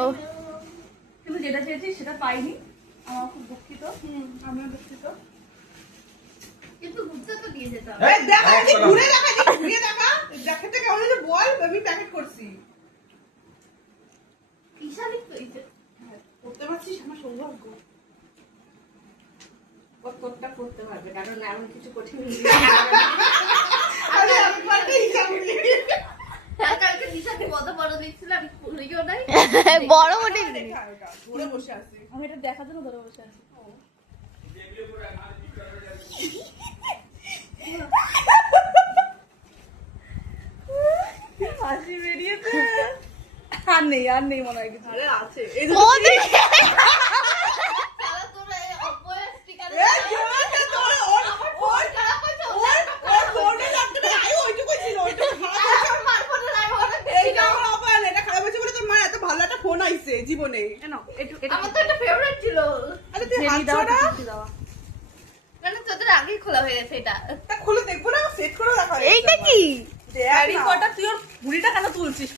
ও কিন্তু যেটা চেয়েছি সেটা পাইনি, আমার খুব দুঃখিত। আমিও দুঃখিত, কিন্তু ঘুরতে তো দিয়ে যেতাম। দেখা ঘুরে দেখা জ্যাকেটটা কেমন হয়েছে বল, আমি প্যাকেট করছি। বিশালই তো এই যে করতে পারছিস, আমার সৌভাগ্য। তোরটা করতে পারবে, কারণ এমন কিছু কঠিন আরে আমি পারতে হিসাব নিয়ে কালকে দিশাকে কত বড় দেখছিলাম, ভুলিও নাই। বড় মোটে ঘুরে বসে আছি। আমি এটা দেখার জন্য ধরে বসে আছি। হাসি বেরিয়েছে। আর নেই মনে হয় কিছু। আরে আছে এই তাহলে তোরা এই অপয়া স্টিকার এই জোড়াটা তোর ওর খারাপ হয়েছে। ওর ফোনে লাগতে না, আই ওইটুকু ছিল, ওইটুকু খারাপ হয়েছে। মার ফোনে লাইভ অনেক এইটা আমার অপায় না, এটা খারাপ হয়েছে বলে তোর মা এত ভালো একটা ফোন আইছে জীবনে। কেন আমার তো একটা ফেভারিট ছিল। আরে তুই হাত ছড়া, মানে তোদের আগেই খোলা হয়ে গেছে এটা। তা খুলে দেখবো না, সেট করে রাখা এইটা কি হ্যারি পটার, তুই ওর বুড়িটা কেন তুলছিস?